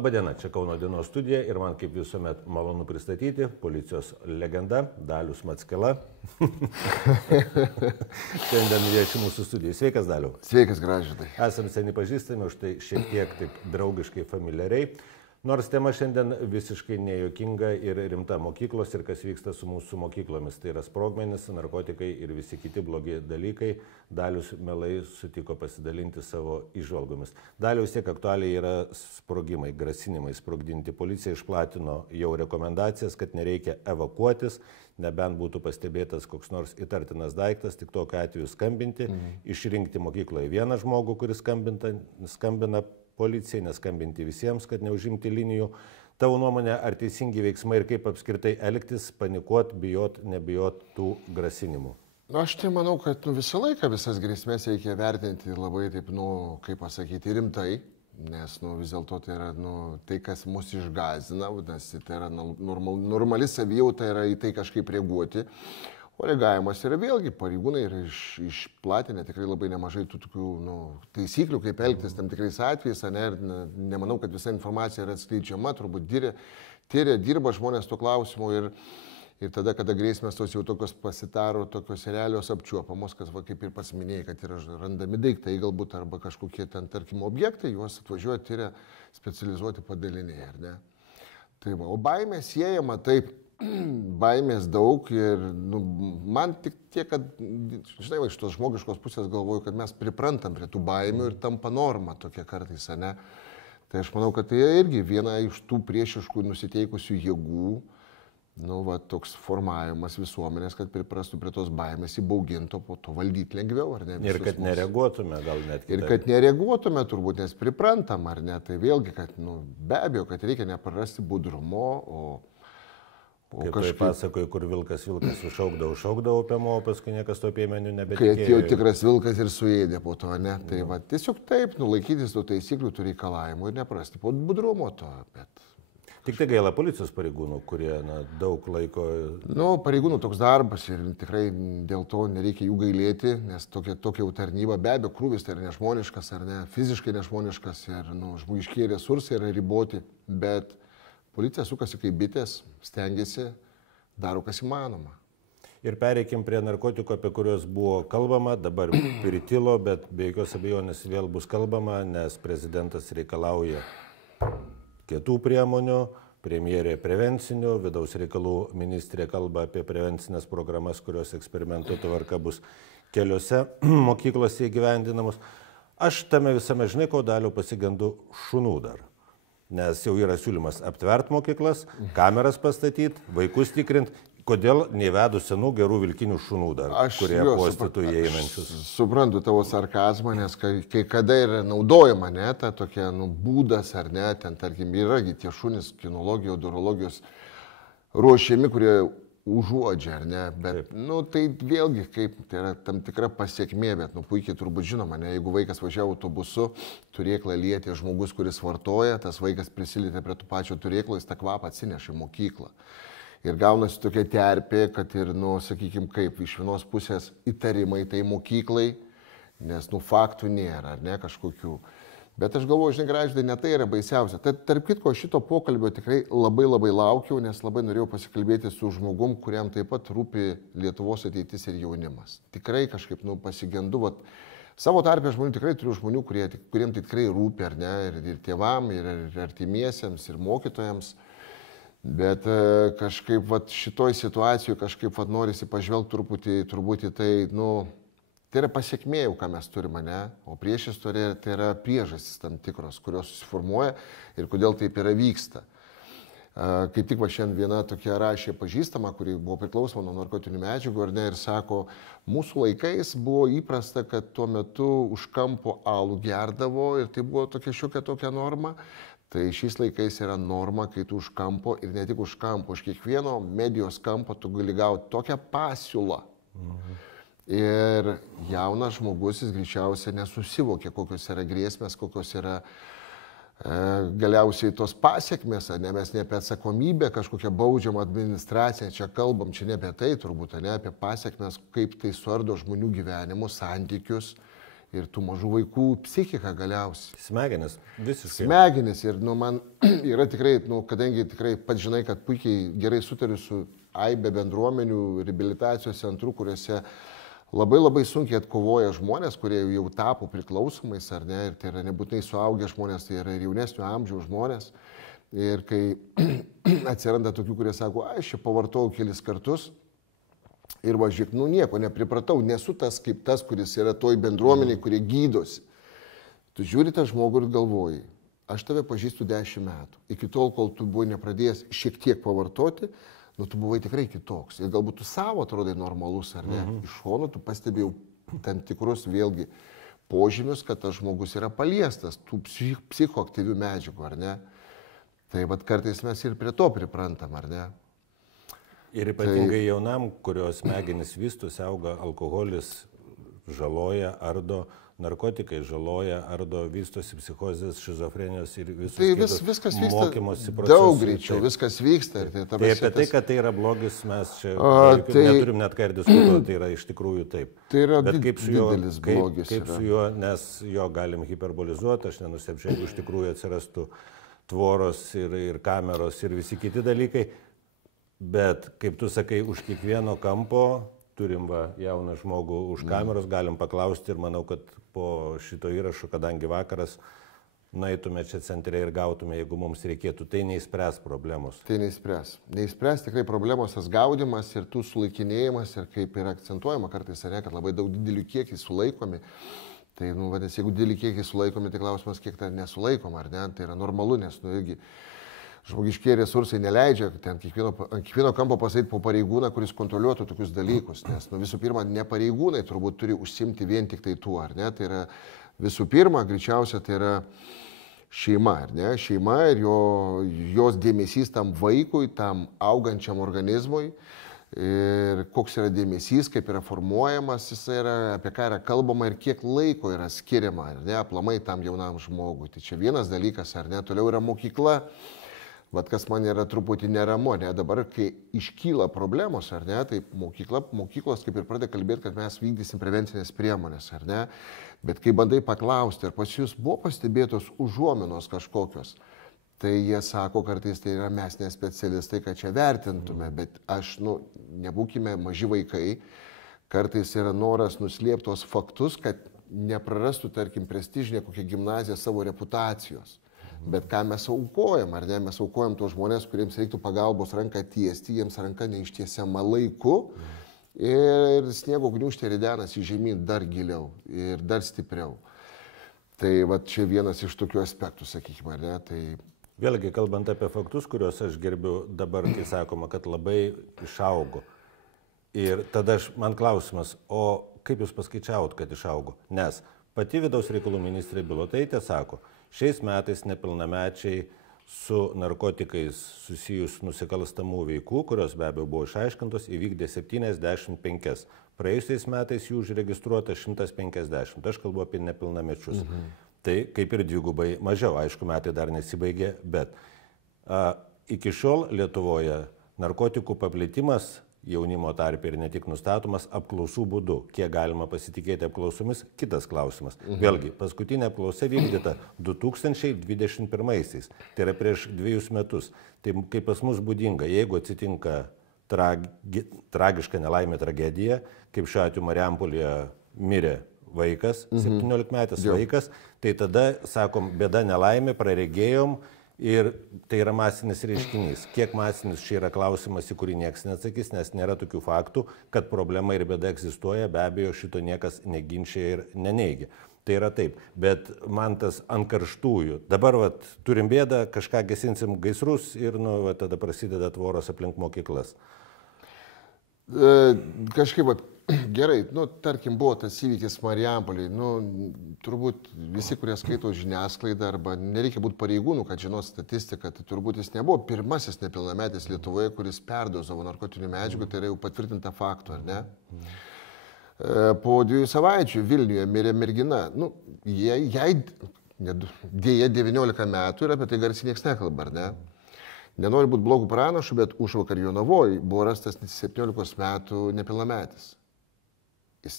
Labadiena, čia Kauno dienos studija ir man kaip visuomet malonu pristatyti policijos legenda Dalius Mackela. Šiandien vieši mūsų studijai. Sveikas, Daliau. Sveikas, Gražvydai. Esame seniai pažįstami, už tai šiek tiek taip draugiškai, familiariai. Nors tema šiandien visiškai nejuokinga ir rimta mokyklos ir kas vyksta su mūsų mokyklomis. Tai yra sprogmenys, narkotikai ir visi kiti blogi dalykai. Dalius mielai sutiko pasidalinti savo įžvalgomis. Daliaus vis tiek aktualiai yra sprogimai, grasinimai sprogdinti. Policija išplatino jau rekomendacijas, kad nereikia evakuotis, nebent būtų pastebėtas koks nors įtartinas daiktas, tik tokiu atveju skambinti, išrinkti mokykloje vieną žmogų, kuris skambina policijai, neskambinti visiems, kad neužimti linijų. Tavo nuomonė, ar teisingi veiksmai ir kaip apskritai elgtis, panikuot, bijot, nebijot tų grasinimų? Aš tai manau, kad visą laiką visas grėsmės reikia vertinti labai taip, kaip pasakyti, rimtai, nes vis dėlto tai yra tai, kas mus išgąsdina, vadinasi, tai yra normali savijauta, yra į tai kažkaip reaguoti. O reagavimas yra vėlgi, pareigūnai yra išplatinę tikrai labai nemažai tų tokių taisyklių, kaip elgtis tam tikrais atvejais, ir nemanau, kad visa informacija yra atskleidžiama, turbūt dirba žmonės tuo klausimu ir tada, kada grėsmės tos jau tokios pasidaro, tokios realios apčiuopamos, kas, kaip ir pats minėjai, kad yra randami daiktai galbūt arba kažkokie ten, tarkim, objektai, juos atvažiuoja, tyria specializuoti padaliniai, ar ne? Tai va, o baimė siejama taip. Baimės daug ir man tik tiek, kad, žinai, iš tos žmogiškos pusės galvoju, kad mes priprantam prie tų baimių ir tampa norma tokia kartais, ne? Tai aš manau, kad tai irgi viena iš tų priešiškų nusiteikusių jėgų, toks formavimas visuomenės, kad priprastų prie tos baimės, įbauginto, po to valdyti lengviau, ar ne? Ir kad nereaguotume, gal net kitaip. Ir kad nereaguotume turbūt, nes priprantam, ar ne? Tai vėlgi, kad, be abejo, kad reikia neprarasti budrumo, Kaip kažkaip pasakoju, kur vilkas užšaukdavo pėmo, o paskui niekas to piemenių nebetikėjo. Kai atėjo tikras vilkas ir suėdė po to, ne? Tai va, tiesiog taip, laikytis tų taisyklių, tų reikalavimų ir neprasti po budrumo to, bet... Tik tai gaila policijos pareigūnų, kurie daug laiko... Pareigūnų toks darbas ir tikrai dėl to nereikia jų gailėti, nes tokia jau tarnyba, be abejo, krūvis tai yra nežmoniškas, ar ne, fiziškai nežmoniškas ir žmogiškieji resursai yra riboti, bet policija sukasi kaip bitės, stengiasi, daro kas įmanoma. Ir pereikim prie narkotikų, apie kuriuos buvo kalbama, dabar pritilo, bet be jokios abejonės vėl bus kalbama, nes prezidentas reikalauja kitų priemonių, premjerė prevencinių, vidaus reikalų ministrė kalba apie prevencinės programas, kurios eksperimentų tvarka bus keliose mokyklose įgyvendinamos. Aš tame visame, žinai, ko Daliau, pasigendu šunų dar. Nes jau yra siūlymas aptvert mokyklas, kameras pastatyti, vaikus tikrint, kodėl neįvedus senų gerų vilkinių šunų dar, kurie postytų įeinančius. Aš suprantu tavo sarkazmą, nes kai kada yra naudojama, ne, ta tokia, būdas ar ne, ten, tarkim, yragi tie šunys, kinologijos, odorologijos ruošiami, kurie užuodžia, ar ne, bet, tai vėlgi, kaip, tai yra tam tikra pasiekmė, bet, puikiai turbūt žinoma, ne, jeigu vaikas važiavo autobusu, turėklą lietė žmogus, kuris vartoja, tas vaikas prisilietė prie tų pačio turėklo, jis tą kvapą atsineša į mokyklą. Ir gaunasi tokia terpė, kad ir, sakykime, kaip iš vienos pusės įtarimai tai mokyklai, nes, faktų nėra, ar ne, kažkokių. Bet aš galvoju, žinai, Gražvydai, ne tai yra baisiausia. Tarp kitko, šito pokalbio tikrai labai laukiau, nes labai norėjau pasikalbėti su žmogum, kuriam taip pat rūpi Lietuvos ateitis ir jaunimas. Tikrai kažkaip, pasigendu, savo tarpę žmonių tikrai turiu žmonių, kuriem tikrai rūpi, ar ne, ir tėvam, ir artimiesiems, ir mokytojams. Bet kažkaip, šitoj situacijoje kažkaip, norisi pažvelgti truputį, turbūt į tai, tai yra pasiekmė jau, ką mes turime, ne? O priešistorė tai yra priežastys tam tikros, kurios susiformuoja ir kodėl taip yra vyksta. Kaip tik šiandien viena tokia rašė pažįstama, kuri buvo priklausoma nuo narkotinių medžiagų, ar ne, ir sako, mūsų laikais buvo įprasta, kad tuo metu už kampo alų gerdavo ir tai buvo tokia šiokia tokia norma. Tai šiais laikais yra norma, kai tu už kampo ir ne tik už kampo, už kiekvieno medijos kampo tu gali gauti tokią pasiūlą. Ir jaunas žmogus, jis greičiausiai nesusivokia, kokios yra grėsmės, kokios yra galiausiai tos pasiekmės, ne, mes ne apie atsakomybę kažkokią baudžiamą administraciją, čia kalbam, čia ne apie tai turbūt, ne apie pasiekmės, kaip tai suardo žmonių gyvenimus, santykius ir tų mažų vaikų psichika galiausiai. Smegenis, visiškai. Smegenis ir man yra tikrai, kadangi tikrai pats žinai, kad puikiai gerai sutariu su AIBE bendruomenių, reabilitacijos centrų, kuriuose labai sunkiai atkovoja žmonės, kurie jau tapo priklausomais, ar ne, ir tai yra nebūtinai suaugę žmonės, tai yra ir jaunesnio amžiaus žmonės. Ir kai atsiranda tokių, kurie sako, aš čia pavartojau kelis kartus, ir važiuok, nieko nepripratau, nesu tas kaip tas, kuris yra toj bendruomeniai, kurie gydosi. Tu žiūri tą žmogų ir galvoji, aš tave pažįstu 10 metų. Iki tol, kol tu buvai nepradėjęs šiek tiek pavartoti, tu buvai tikrai kitoks. Ir galbūt tu savo atrodai normalus, ar ne? Iš šono tu pastebėjau tam tikrus vėlgi požymius, kad tas žmogus yra paliestas tų psichoaktyvių medžiagų, ar ne? Tai vat kartais mes ir prie to priprantam, ar ne? Ir ypatingai jaunam, kurios smegenys vystosi, auga alkoholis, žaloja, ardo, narkotikai žaloja, ardo, vystosi psichozės, šizofrenijos ir visus viskas mokymosi vyksta daug greičiau, viskas vyksta. Tai apie tai, kad tai yra blogis, mes čia neturim net ką ir diskutuoti, tai yra iš tikrųjų taip. Tai yra didelis blogis. Kaip su juo, nes jo galim hiperbolizuoti, aš nenustebčiau, jeigu iš tikrųjų atsirastų tvoros ir kameros ir visi kiti dalykai. Bet, kaip tu sakai, už kiekvieno kampo turim jauną žmogų už kameros, galim paklausti ir manau, kad po šito įrašo, kadangi vakaras, nueitume čia centre ir gautume, jeigu mums reikėtų. Tai neįspręs problemos. Tai neįspręs. Neįspręs tikrai problemos tas gaudimas ir tų sulaikinėjimas ir kaip yra akcentuojama kartais, ar ne, kad labai daug didelių kiekiai sulaikomi. Tai, vadinasi, jeigu didelį kiekį sulaikomi, tai klausimas, kiek tai nesulaikoma, ar ne, tai yra normalu, nes, irgi žmogiškiai resursai neleidžia ten ant kiekvieno kampo pasėti po pareigūną, kuris kontroliuotų tokius dalykus, nes visų pirma, ne pareigūnai turbūt turi užsimti vien tik tai tuo, ar ne, tai yra visų pirma, greičiausia, tai yra šeima, ar ne, šeima ir jos dėmesys tam vaikui, tam augančiam organizmui ir koks yra dėmesys, kaip yra formuojamas, jis yra, apie ką yra kalbama ir kiek laiko yra skiriama, ar ne, aplamai tam jaunam žmogui. Tai čia vienas dalykas, ar ne, toliau yra mokykla. Vat kas man yra truputį neramu, ne, dabar, kai iškyla problemos, ar ne, tai mokyklos kaip ir pradeda kalbėti, kad mes vykdysim prevencinės priemonės, ar ne, bet kai bandai paklausti, ar pas jūs buvo pastebėtos užuominos kažkokios, tai jie sako, kartais tai yra mes ne specialistai, kad čia vertintume, bet nebūkime maži vaikai, kartais yra noras nuslėpti tos faktus, kad neprarastų, tarkim, prestižinė kokia gimnazija savo reputacijos. Bet ką mes aukojam, ar ne? Mes aukojam tos žmonės, kuriems reiktų pagalbos ranką tiesti, jiems ranka neištiesiama laiku ir sniego gniūžtė ridenasi žemyn dar giliau ir dar stipriau. Tai va čia vienas iš tokių aspektų, sakykime, ar ne? Tai... Vėlgi, kalbant apie faktus, kuriuos aš gerbiu dabar, kai sakoma, kad labai išaugo. Ir tada man klausimas, o kaip jūs paskaičiavot, kad išaugo? Nes pati vidaus reikalų ministrė Bilotaitė sako, šiais metais nepilnamečiai su narkotikais susijus nusikalstamų veikų, kurios be abejo buvo išaiškintos, įvykdė 75. Praėjusiais metais jų užregistruota 150. Aš kalbu apie nepilnamečius. Tai kaip ir dvigubai mažiau. Aišku, metai dar nesibaigė, bet iki šiol Lietuvoje narkotikų paplitimas jaunimo tarpe ir ne tik nustatomas apklausų būdu. Kiek galima pasitikėti apklausomis, kitas klausimas. Vėlgi, paskutinė apklausa vykdyta 2021-aisiais, tai yra prieš 2 metus. Tai kaip pas mus būdinga, jeigu atsitinka tragiška nelaimė tragedija, kaip šiuo atveju Marijampolėje mirė vaikas, 17-metis vaikas, tai tada, sakom, bėda nelaimė, praregėjom, ir tai yra masinis reiškinys. Kiek masinis čia yra klausimas, į kurį niekas neatsakys, nes nėra tokių faktų, kad problema ir bėda egzistuoja, be abejo šito niekas neginčia ir neneigia. Tai yra taip, bet man tas ant karštųjų. Dabar turim bėdą, kažką gesinsim gaisrus ir tada prasideda tvoros aplink mokyklas. Kažkaip gerai, tarkim, buvo tas įvykis Marijampolėje, turbūt visi, kurie skaito žiniasklaidą, arba nereikia būti pareigūnų, kad žinos statistiką, tai turbūt jis nebuvo pirmasis nepilnametis Lietuvoje, kuris perdozavo narkotinių medžiagų, tai yra jau patvirtinta faktų, ar ne? Po 2 savaičių Vilniuje mirė mergina, jai dėja 19 metų ir apie tai garsiai niekas nekalba, ar ne? Nenori būti blogų pranašų, bet užvakar Jonavoje buvo rastas 17 metų nepilnametis. Jis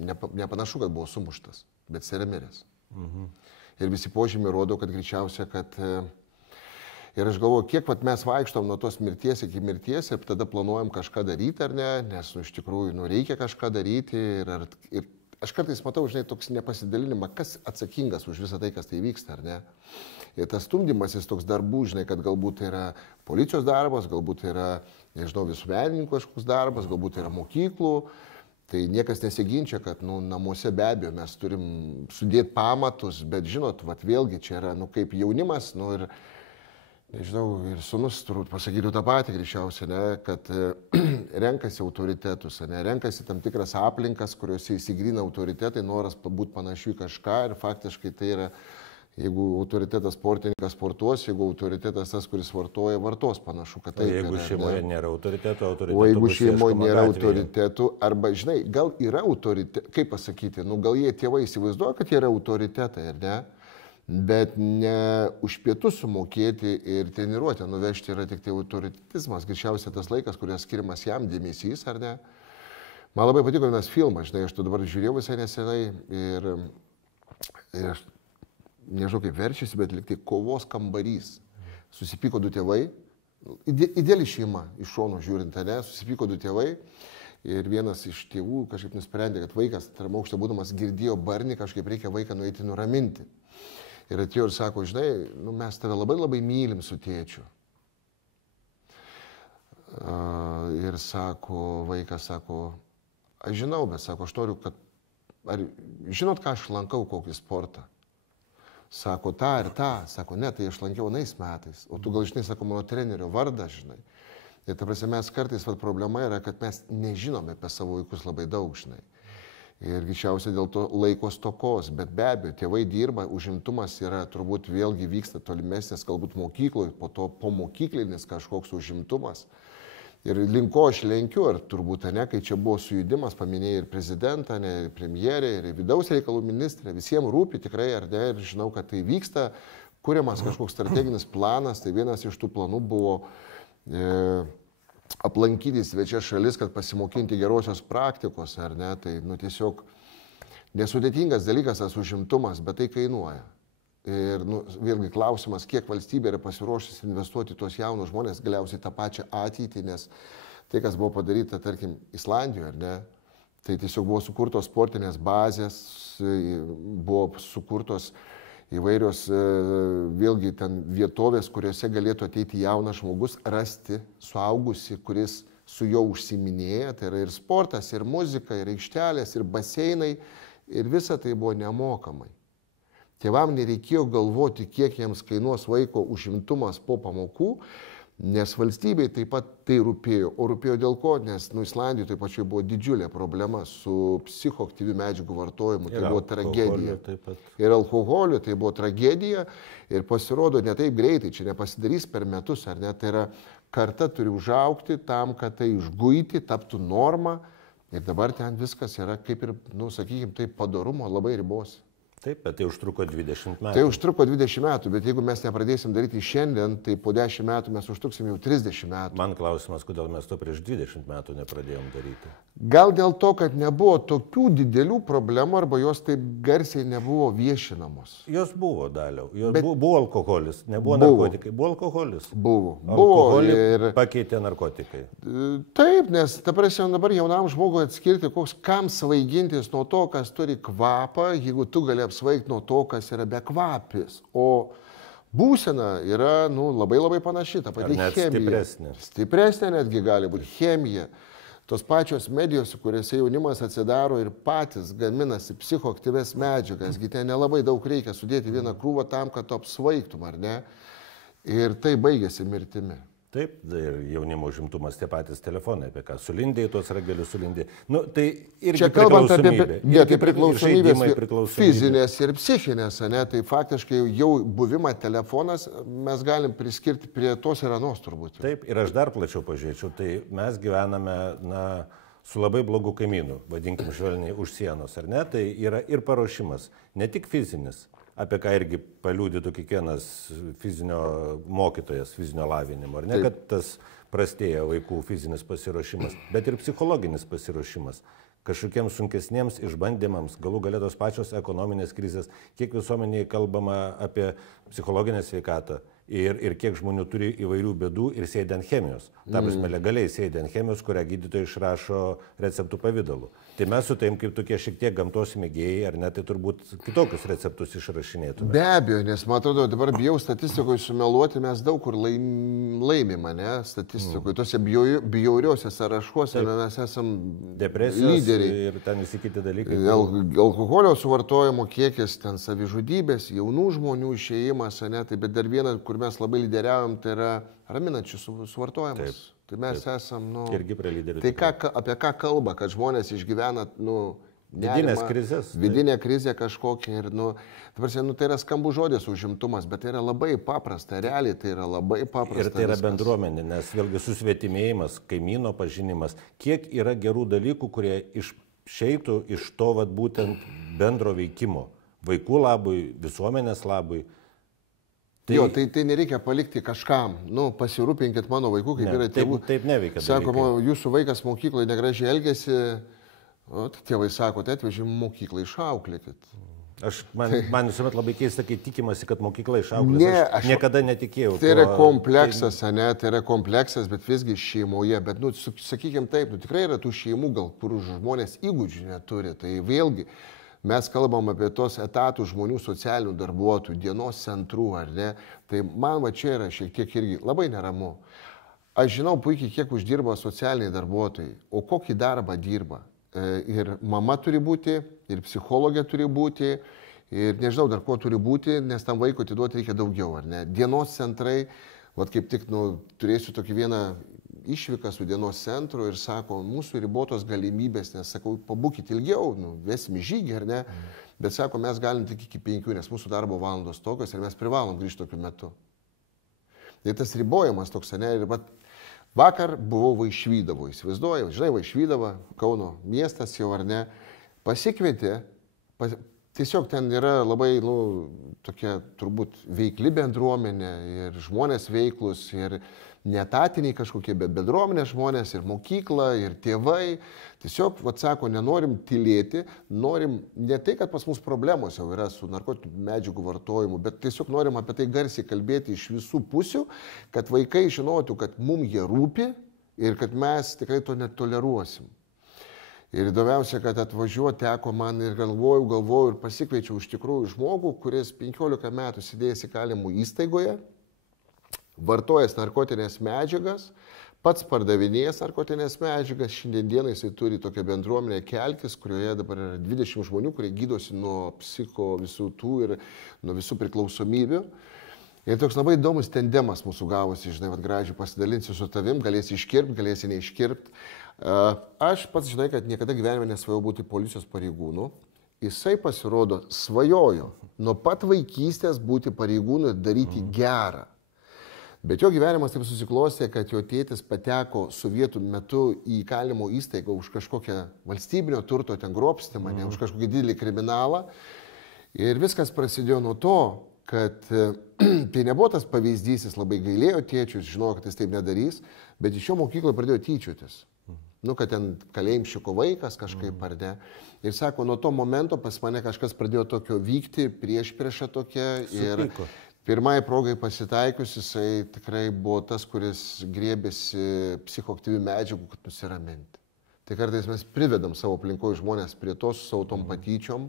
nepanašu, kad buvo sumuštas, bet jis yra miręs. Ir visi požymiai rodo, kad greičiausia, kad... Ir aš galvoju, kiek mes vaikštom nuo tos mirties iki mirties ir tada planuojam kažką daryti ar ne, nes iš tikrųjų reikia kažką daryti ir aš kartais matau, žinai, toks nepasidalinimą, kas atsakingas už visą tai, kas tai vyksta, ar ne. Ir tas stumdymasis toks darbų, žinai, kad galbūt tai yra policijos darbas, galbūt tai yra, nežinau, visuomenininkų kažkoks darbas, galbūt tai yra mokyklų. Tai niekas nesiginčia, kad namuose be abejo mes turim sudėti pamatus, bet žinot, vėlgi čia yra, kaip jaunimas, ir, nežinau, ir sūnus turbūt pasakytų tą patį greičiausiai, ne, kad renkasi autoritetus, ne, renkasi tam tikras aplinkas, kuriuose įsigrina autoritetai, noras būti panašiu į kažką ir faktiškai tai yra, jeigu autoritetas sportininkas sportuos, jeigu autoritetas tas, kuris vartos panašu, kad tai yra. O jeigu šeimoje nėra autoriteto, o jeigu šeimoje nėra autoritetų, arba, žinai, gal yra autoritetai, kaip pasakyti, gal jie tėvai įsivaizduoja, kad jie yra autoritetai, ar ne? Bet ne už pietus sumokėti ir treniruotę nuvežti yra tik tai autoritizmas, greičiausiai tas laikas, kurias skiriamas jam dėmesys, ar ne? Man labai patiko vienas filmas, žinai, aš tu dabar žiūrėjau visai nesenai ir aš nežinau kaip verčiasi, bet liktai kovos kambarys. Susipyko du tėvai, ideali šeima iš šono žiūrint, ne, susipyko du tėvai ir vienas iš tėvų kažkaip nusprendė, kad vaikas, tarp aukšte būdamas, girdėjo barnį, kažkaip reikia vaiką nueiti nuraminti. Ir atėjo ir sako, žinai, mes tave labai labai mylim su tėčiu. Ir sako, vaikas sako, aš žinau, bet sako, aš noriu, kad, ar žinot, ką aš lankau, kokį sportą? Sako, tą ir tą. Sako, ne, tai aš lankiau anais metais. O tu gal žinai, sako, mano trenerio vardą, žinai. Ir ta prasme, mes kartais, problema yra, kad mes nežinome apie savo vaikus labai daug, žinai. Ir greičiausiai dėl to laiko stokos, bet be abejo, tėvai dirba, užimtumas yra, turbūt vėlgi vyksta tolimesnės, galbūt mokykloje, po to pomokyklinis kažkoks užimtumas. Ir linko aš lenkiu, ar turbūt, ne, kai čia buvo sujudimas, paminėjai ir prezidentą, ne, ir premjerė, ir vidaus reikalų ministrė, visiems rūpi tikrai, ar ne, ir žinau, kad tai vyksta, kuriamas kažkoks strateginis planas, tai vienas iš tų planų buvo aplankyti svečias šalis, kad pasimokinti gerosios praktikos, ar ne, tai tiesiog nesudėtingas dalykas tas užimtumas, bet tai kainuoja. Ir vėlgi klausimas, kiek valstybė yra pasiruošusi investuoti tuos jaunus žmonės, galiausiai tą pačią ateitį, nes tai, kas buvo padaryta, tarkim, Islandijoje, ar ne, tai tiesiog buvo sukurtos sportinės bazės, buvo sukurtos įvairios vėlgi ten vietovės, kuriuose galėtų ateiti jaunas žmogus, rasti suaugusi, kuris su juo užsiminėja, tai yra ir sportas, ir muzika, ir aikštelės, ir baseinai, ir visa tai buvo nemokamai. Tėvam nereikėjo galvoti, kiek jiems kainuos vaiko užimtumas po pamokų, nes valstybei taip pat tai rūpėjo. O rūpėjo dėl ko? Nes Islandijoje taip pačiai buvo didžiulė problema su psichoaktyvių medžiagų vartojimu. Tai buvo tragedija. Ir alkoholiu tai buvo tragedija. Ir pasirodo, ne taip greitai, čia nepasidarys per metus, ar ne? Tai yra, karta turi užaugti tam, kad tai išguiti, taptų norma. Ir dabar ten viskas yra kaip ir, sakykime, tai padorumo labai ribos. Taip, bet tai užtruko 20 metų. Tai užtruko 20 metų, bet jeigu mes nepradėsim daryti šiandien, tai po 10 metų mes užtruksim jau 30 metų. Man klausimas, kodėl mes to prieš 20 metų nepradėjom daryti. Gal dėl to, kad nebuvo tokių didelių problemų arba jos taip garsiai nebuvo viešinamos. Jos buvo, Daliau. Buvo alkoholis, nebuvo narkotikai. Buvo alkoholis. Buvo. Alkoholį ir pakeitė narkotikai. Taip, nes dabar jaunam žmogui atskirti, kam svaigintis nuo to, kas turi kvapą, jeigu tu gali apsvaigti nuo to, kas yra bekvapis. O būsena yra labai labai panaši, ta pati chemija. Stipresnė netgi gali būti chemija. Tos pačios medijos, kuriuose jaunimas atsidaro ir patys gaminasi psichoaktyves medžiagas, ten nelabai daug reikia sudėti vieną krūvą tam, kad tu apsvaigtum, ar ne? Ir tai baigėsi mirtimi. Taip, ir jaunimo užimtumas tie patys telefonai, apie ką sulindė, tuos ragelius sulindė. Tai irgi priklausomybė. Tai priklausomybės fizinės ir psichinės, ne? Tai faktiškai jau buvimą telefonas mes galim priskirti prie tos ir anos turbūt. Taip, ir aš dar plačiau pažiūrėčiau, tai mes gyvename, su labai blogu kaimynu, vadinkim švelniai, už sienos, ar ne? Tai yra ir paruošimas, ne tik fizinis, apie ką irgi paliūdytų kiekvienas fizinio mokytojas, fizinio lavinimo, ar ne, kad tas prastėja vaikų fizinis pasiruošimas, bet ir psichologinis pasiruošimas, kažkokiems sunkesniems išbandymams, galų galia tos pačios ekonominės krizės, kiek visuomenėje kalbama apie psichologinę sveikatą ir kiek žmonių turi įvairių bėdų ir sėdi ant chemijos. Ta prasme, legaliai sėdi ant chemijos, kurią gydytojai išrašo receptų pavidalu. Tai mes su taim kaip tokie šiek tiek gamtos mėgėjai, ar ne, tai turbūt kitokius receptus išrašinėtume. Be abejo, nes man atrodo, dabar bijau statistikoje sumeluoti, mes daug kur laimime, ne, statistikoje, tose bjauriuose sąrašuose mes esam lyderiai. Ir ten visi kiti dalykai. Alkoholio suvartojimo kiekis, ten savižudybės, jaunų žmonių išėjimas, ne, tai bet dar viena, kur mes labai lyderiaujam, tai yra raminančių suvartojimas. Taip. Tai mes esam, irgi prie lyderių. Tai apie ką kalba, kad žmonės išgyvena, vidinės krizės. Vidinė krizė kažkokia ir, tai yra skambus žodis užimtumas, bet tai yra labai paprasta, realiai tai yra labai paprasta. Ir tai yra bendruomenė, nes vėlgi susvetimėjimas, kaimyno pažinimas, kiek yra gerų dalykų, kurie išeitų iš to būtent bendro veikimo, vaikų labui, visuomenės labui. Tai nereikia palikti kažkam, pasirūpinkit mano vaikų, kaip yra tėvų. Taip neveikia. Sakoma, jūsų vaikas mokykloje negražiai elgėsi, tėvai sako, tai atvežim mokyklą, išauklėkit. Man visuomet labai keista, kai tikimasi, kad mokykla išauklės. Aš niekada netikėjau. Tai yra kompleksas, tai yra kompleksas, bet visgi šeimoje. Bet, sakykime taip, tikrai yra tų šeimų, gal kur žmonės įgūdžių neturi. Tai vėlgi, mes kalbam apie tos etatų žmonių socialinių darbuotojų, dienos centrų, ar ne? Tai man čia yra šiek tiek irgi labai neramu. Aš žinau puikiai, kiek uždirba socialiniai darbuotojai, o kokį darbą dirba. Ir mama turi būti, ir psichologė turi būti, ir nežinau dar ko turi būti, nes tam vaiko atiduoti reikia daugiau, ar ne? Dienos centrai, kaip tik turėsiu tokį vieną išvyką su dienos centru ir sako, mūsų ribotos galimybės, nes sakau, pabūkit ilgiau, vesim žygį, ar ne? Bet sako, mes galim tik iki 5, nes mūsų darbo valandos tokios ir mes privalom grįžti tokiu metu. Tai tas ribojimas toks, ne? Ir vakar buvau Vaišvydavo, įsivaizduoju, žinai, Vaišvydava, Kauno miestas jau, ar ne, pasikvietė, tiesiog ten yra labai, tokia turbūt veikli bendruomenė ir žmonės veiklus ir netatiniai kažkokie, bet bendruomenės žmonės ir mokykla, ir tėvai. Tiesiog, sako, nenorim tylėti, norim ne tai, kad pas mus problemos jau yra su narkotinių medžiagų vartojimu, bet tiesiog norim apie tai garsiai kalbėti iš visų pusių, kad vaikai žinotų, kad mums jie rūpi ir kad mes tikrai to netoleruosim. Ir įdomiausia, kad atvažiuoti teko man ir galvojau ir pasikviečiau iš tikrųjų žmogų, kuris 15 metų sėdėjęs įkalinimo įstaigoje, vartojęs narkotinės medžiagas, pats pardavinėjęs narkotinės medžiagas, šiandien dieną jisai turi tokią bendruomenę Kelkis, kurioje dabar yra 20 žmonių, kurie gydosi nuo psicho visų tų ir nuo visų priklausomybių. Ir toks labai įdomus tandemas mūsų gavosi, žinai, gražiai pasidalinsiu su tavim, galėsi iškirpti, galėsi neiškirpti. Aš pats žinai, kad niekada gyvenime nesvajojau būti policijos pareigūnu. Jisai pasirodo svajojo nuo pat vaikystės būti pareigūnu ir daryti gerą. Bet jo gyvenimas taip susiklostė, kad jo tėtis pateko sovietų metu į įkalinimo įstaigą už kažkokią valstybinio turto ten grobstymą, ne už kažkokį didelį kriminalą. Ir viskas prasidėjo nuo to, kad tai nebuvo tas pavyzdys, jis labai gailėjo tėčius, žinojo, kad jis taip nedarys, bet iš jo mokykloje pradėjo tyčiotis. Kad ten kalėjimščiko vaikas kažkaip ar ne. Ir sako, nuo to momento pas mane kažkas pradėjo tokio vykti, priešprieša tokia. Ir pirmai progai pasitaikius, jisai tikrai buvo tas, kuris griebėsi psichoaktyvių medžiagų, kad nusiraminti. Tai kartais mes privedam savo aplinkoje žmonės prie to su savo tom patyčiom.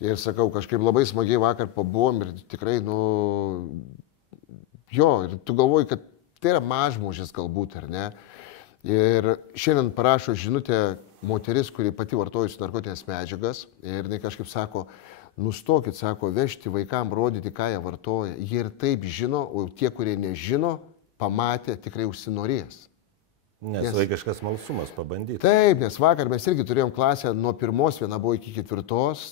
Ir sakau, kažkaip labai smagiai vakar pabuvom ir tikrai, ir tu galvoji, kad tai yra mažmožis galbūt, ar ne. Ir šiandien parašo žinutę moteris, kuri pati vartojusi narkotinės medžiagas ir jinai kažkaip sako, nustokit, sako, vežti vaikam, rodyti, ką jie vartoja. Jie ir taip žino, o tie, kurie nežino, pamatė, tikrai užsinorės. Nes vaikiškas smalsumas pabandyti. Taip, nes vakar mes irgi turėjom klasę nuo 1, viena buvo iki 4,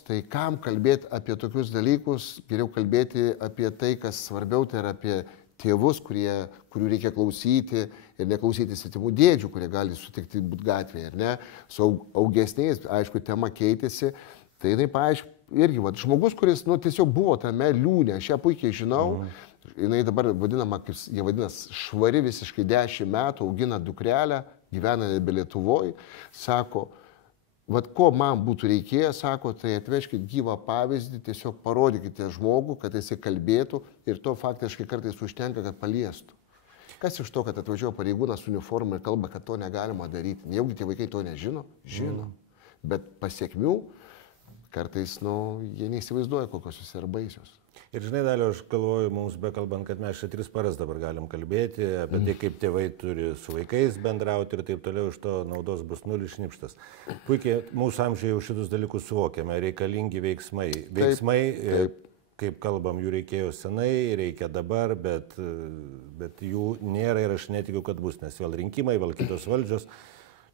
tai kam kalbėti apie tokius dalykus, geriau kalbėti apie tai, kas svarbiau, tai yra apie tėvus, kurių reikia klausyti ir neklausyti svetimų dėdžių, kurie gali sutikti būti gatvėje, ar ne. Su augesniais, aišku, tema keitėsi, tai jinai paaiškino. Irgi, žmogus, kuris tiesiog buvo tame liūne, aš ją puikiai žinau, jinai dabar vadinama, kaip jie vadinas, švari visiškai 10 metų, augina dukrelę, gyvena nebe Lietuvoje, sako, vat ko man būtų reikėję, sako, tai atvežkit gyvą pavyzdį, tiesiog parodykite žmogų, kad jisai kalbėtų ir to faktiškai kartais užtenka, kad paliestų. Kas iš to, kad atvažiuoja pareigūnas uniformą ir kalba, kad to negalima daryti? Nejaugi tie vaikai to nežino? Žino. Bet pasiekmių kartais, jie neįsivaizduoja, kokios jis yra baisios. Ir žinai, Dalio, aš galvoju, mums bekalbant, kad mes čia 3 paras dabar galim kalbėti apie tai, kaip tėvai turi su vaikais bendrauti ir taip toliau, iš to naudos bus nulis šnipštas. Puikiai mūsų amžiuje jau šitus dalykus suvokiame, reikalingi veiksmai. Veiksmai, kaip kalbam, jų reikėjo senai, reikia dabar, bet jų nėra ir aš netikiu, kad bus, nes vėl rinkimai, vėl kitos valdžios.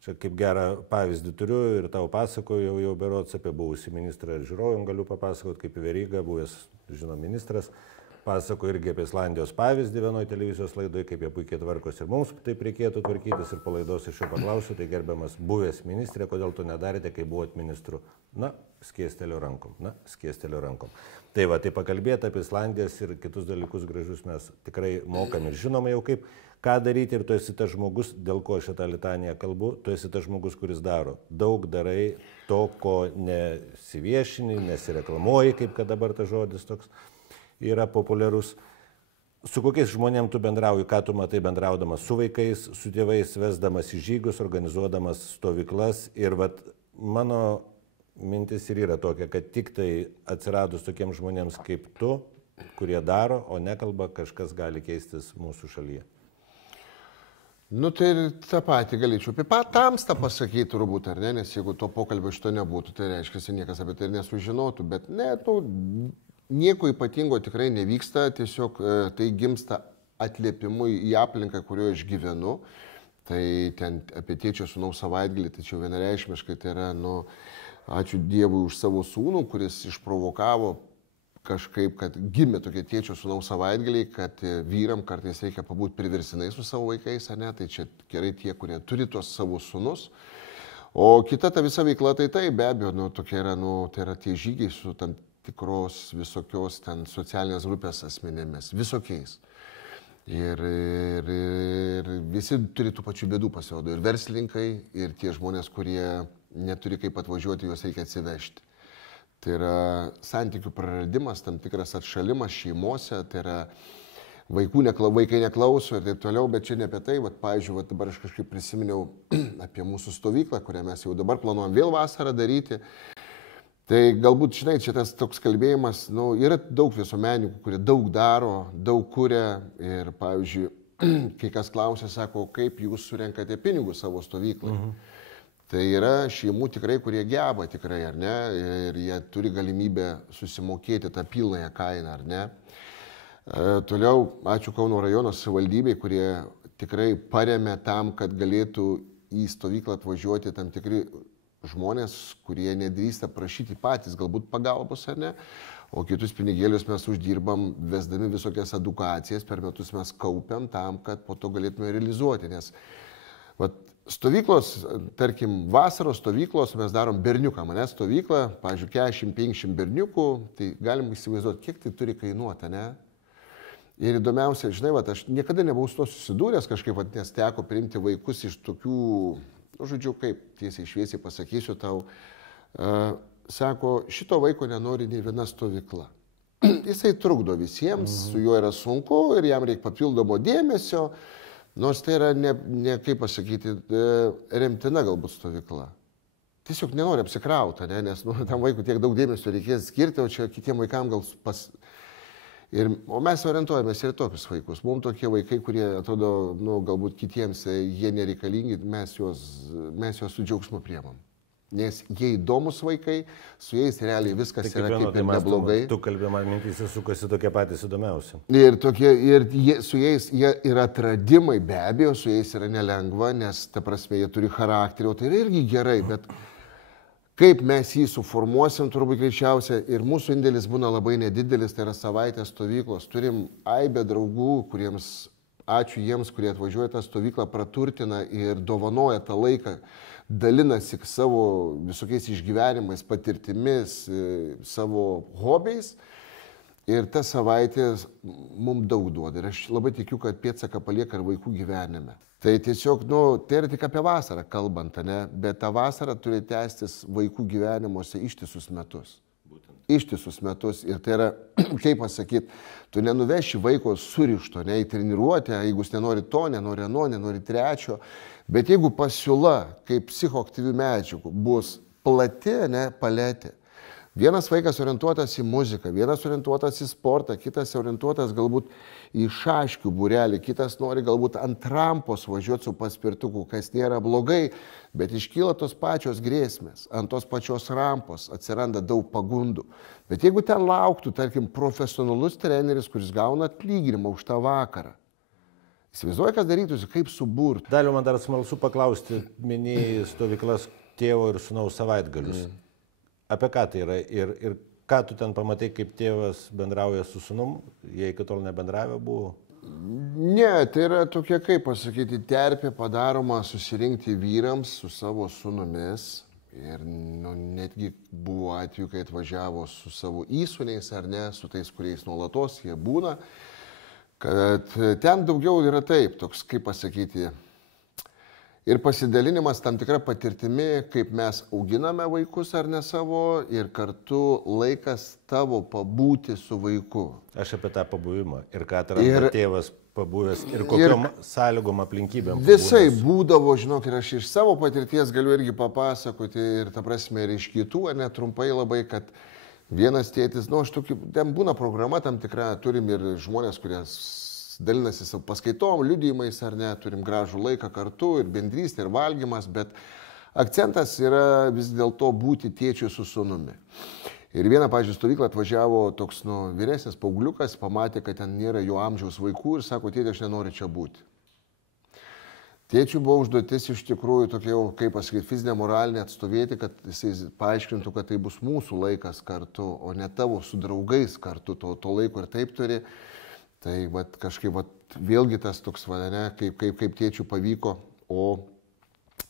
Čia kaip gerą pavyzdį turiu ir tau pasakoju jau berods apie buvusį ministrą ir žiūrovim galiu papasakoti, kaip Veryga, buvęs, ministras, pasako irgi apie Islandijos pavyzdį vienoje televizijos laidoje, kaip jie puikiai tvarkosi ir mums taip reikėtų tvarkytis ir po laidos iš jo paklausiu, tai gerbiamas buvęs ministrė, kodėl to nedarėte, kai buvot ministru? Skėstelio rankom. Tai va, tai pakalbėti apie Islandijas ir kitus dalykus gražius mes tikrai mokam ir žinome jau kaip. Ką daryti ir tu esi tas žmogus, dėl ko šitą litaniją kalbu, tu esi tas žmogus, kuris daro. Daug darai to, ko nesiviešini, nesireklamuoji, kaip kad dabar tas žodis toks yra populiarus. Su kokiais žmonėms tu bendrauji, ką tu matai bendraudamas su vaikais, su tėvais, vesdamas į žygius, organizuodamas stovyklas. Ir vat mano mintis ir yra tokia, kad tik tai atsiradus tokiems žmonėms kaip tu, kurie daro, o nekalba, kažkas gali keistis mūsų šalyje. Tai ir tą patį galėčiau apie tamstą pasakyti turbūt, ar ne, nes jeigu to pokalbio šito nebūtų, tai reiškia, niekas apie tai nesužinotų, bet nieko ypatingo tikrai nevyksta, tiesiog tai gimsta atliepimu į aplinką, kurioje aš gyvenu, tai ten apie tėčio sūnaus savaitgalį, tačiau vienareikšmiškai tai yra, ačiū Dievui už savo sūnų, kuris išprovokavo kažkaip, kad gimė tokie tėčio sūnaus savaitgaliai, kad vyram kartais reikia pabūti priversinai su savo vaikais, ar ne, tai čia gerai tie, kurie turi tuos savo sūnus. O kita ta visa veikla, tai be abejo, tokia yra, tai yra tie žygiai su tam tikros visokios ten socialinės grupės asmenėmis, visokiais. Ir visi turi tų pačių bėdų pasirodo, ir verslininkai, ir tie žmonės, kurie neturi kaip atvažiuoti, juos reikia atsivežti. Tai yra santykių praradimas, tam tikras atšalimas šeimose, tai yra vaikai neklauso ir taip toliau, bet čia ne apie tai. Pavyzdžiui, dabar aš kažkaip prisiminiau apie mūsų stovyklą, kurią mes jau dabar planuojam vėl vasarą daryti. Tai galbūt, žinai, čia tas toks kalbėjimas, yra daug visuomenininkų, kurie daug daro, daug kuria ir, pavyzdžiui, kai kas klausia, sako, kaip jūs surenkate pinigus savo stovyklai. Tai yra šeimų tikrai, kurie geba tikrai, ar ne, ir jie turi galimybę susimokėti tą pilnąją kainą, ar ne. Toliau, ačiū Kauno rajono savivaldybei, kurie tikrai paremia tam, kad galėtų į stovyklą atvažiuoti tam tikri žmonės, kurie nedrįsta prašyti patys galbūt pagalbos, ar ne, o kitus pinigėlius mes uždirbam, vesdami visokias edukacijas, per metus mes kaupiam tam, kad po to galėtume realizuoti, nes stovyklos, tarkim, vasaros stovyklos, mes darom berniukam, stovyklą, pavyzdžiui, 40-50 berniukų, tai galim įsivaizduoti, kiek tai turi kainuoti, ne? Ir įdomiausia, žinai, aš niekada nebuvau su to susidūręs kažkaip, nes teko priimti vaikus iš tokių, žodžiu, kaip tiesiai šviesiai pasakysiu tau, sako, šito vaiko nenori nei viena stovykla. Jisai trukdo visiems, su juo yra sunku ir jam reikia papildomo dėmesio. Nors tai yra, ne kaip pasakyti, remtina galbūt stovykla. Tiesiog nenori apsikrauti, nes tam vaikui tiek daug dėmesio reikės skirti, o čia kitiem vaikam gal O mes orientuojamės ir tokius vaikus. Mums tokie vaikai, kurie atrodo, galbūt kitiems jie nereikalingi, mes juos su džiaugsmu priemam. Nes jie įdomus vaikai, su jais realiai viskas yra kaip ir neblogai. Tu kalbėjai, mintyse sukasi tokie patys įdomiausi. Ir su jais yra atradimai, be abejo, su jais yra nelengva, nes, ta prasme, jie turi charakterį, o tai yra irgi gerai, bet kaip mes jį suformuosim, turbūt greičiausia, ir mūsų indėlis būna labai nedidelis, tai yra savaitės stovyklos. Turim aibę draugų, kuriems, ačiū jiems, kurie atvažiuoja tą stovyklą, praturtina ir dovanoja tą laiką, dalinasi savo visokiais išgyvenimais, patirtimis, savo hobiais. Ir ta savaitė mums daug duoda. Ir aš labai tikiu, kad pėdsaką palieka ir vaikų gyvenime. Tai tiesiog, tai yra tik apie vasarą kalbant, ne? Bet ta vasara turi tęstis vaikų gyvenimuose ištisus metus. Ištisus metus. Ir tai yra, kaip pasakyti, tu nenuveši vaiko surišto, ne, į treniruotę, jeigu jis nenori to, nenori ano, nenori trečio. Bet jeigu pasiūla, kaip psichoaktyvių medžiagų, bus plati, ne, paletė. Vienas vaikas orientuotas į muziką, vienas orientuotas į sportą, kitas orientuotas galbūt į šaškių būrelį, kitas nori galbūt ant rampos važiuoti su paspirtuku, kas nėra blogai, bet iškyla tos pačios grėsmės, ant tos pačios rampos atsiranda daug pagundų. Bet jeigu ten lauktų, tarkim, profesionalus treneris, kuris gauna atlyginimą už tą vakarą, įsivaizduoja, kas darytųsi, kaip suburti. Daliau, man dar smalsu paklausti, minėjai stovyklas tėvo ir sūnaus savaitgalius. Apie ką tai yra ir ką tu ten pamatai, kaip tėvas bendrauja su sūnum, jie iki tol nebendravę buvo? Ne, tai yra tokia, kaip pasakyti, terpė padaroma susirinkti vyrams su savo sūnumis. Ir netgi buvo atveju, kai atvažiavo su savo įsūniais ar ne, su tais, kuriais nuolatos jie būna. Kad ten daugiau yra taip, toks, kaip pasakyti, ir pasidalinimas tam tikra patirtimi, kaip mes auginame vaikus ar ne savo, ir kartu laikas tavo pabūti su vaiku. Aš apie tą pabuvimą. Ir ką atranda tėvas pabuvęs ir kokiom sąlygom aplinkybėm. Visai būdavo, žinok, ir aš iš savo patirties galiu irgi papasakoti, ir ta prasme ir iš kitų, ar net trumpai labai, kad vienas tėtis, aš tokį, ten būna programa tam tikra, turim ir žmonės, kurie dalinasi savo paskaitom, liudijimais ar ne, turim gražų laiką kartu ir bendrystė, ir valgymas, bet akcentas yra vis dėlto būti tėčiu su sūnumi. Ir vieną, pavyzdžiui, stovyklą atvažiavo toks vyresnis paaugliukas, pamatė, kad ten nėra jo amžiaus vaikų ir sako, tėti, aš nenoriu čia būti. Tėčių buvo užduotis iš tikrųjų tokia, kaip pasakyti, fizinė, moralinė atstovėti, kad jisai paaiškintų, kad tai bus mūsų laikas kartu, o ne tavo su draugais kartu, to laiko ir taip turi. Tai kažkaip vėlgi tas toks, kaip tėčių pavyko, o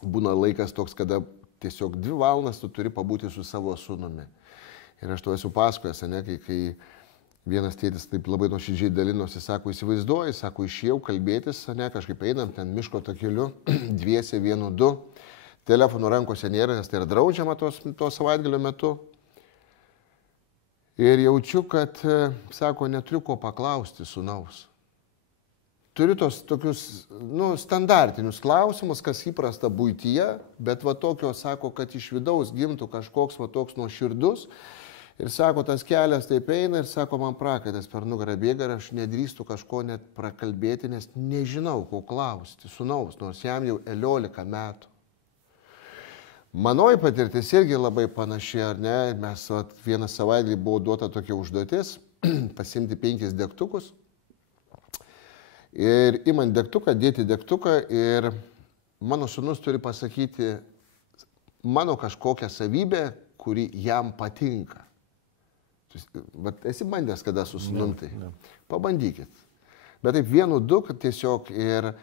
būna laikas toks, kada tiesiog 2 valandas tu turi pabūti su savo sūnumi. Ir aš to esu pasakojęs, kai vienas tėtis taip labai nuoširdžiai dalinosi, sako, įsivaizduoji, sako, išėjau kalbėtis, kažkaip einam ten miško takeliu, dviese 1-2, telefonų rankose nėra, nes tai yra draudžiama to savaitgalio metu. Ir jaučiu, kad, sako, neturiu ko paklausti sūnaus. Turiu tos tokius, standartinius klausimus, kas įprasta buityje, bet tokio, sako, kad iš vidaus gimtų kažkoks toks nuoširdus. Ir sako, tas kelias taip eina ir sako, man prakaitas per nugarą bėga ir aš nedrįstu kažko net prakalbėti, nes nežinau, ko klausti sūnaus, nors jam jau 11 metų. Manoji patirtis irgi labai panaši, ar ne? Mes vieną savaitgalį buvo duota tokia užduotis pasimti 5 degtukus ir imant degtuką, dėti degtuką ir mano sūnus turi pasakyti mano kažkokią savybę, kuri jam patinka. Esi bandęs kada su sūnum tai? Pabandykit. Bet taip 1-2, kad tiesiog ir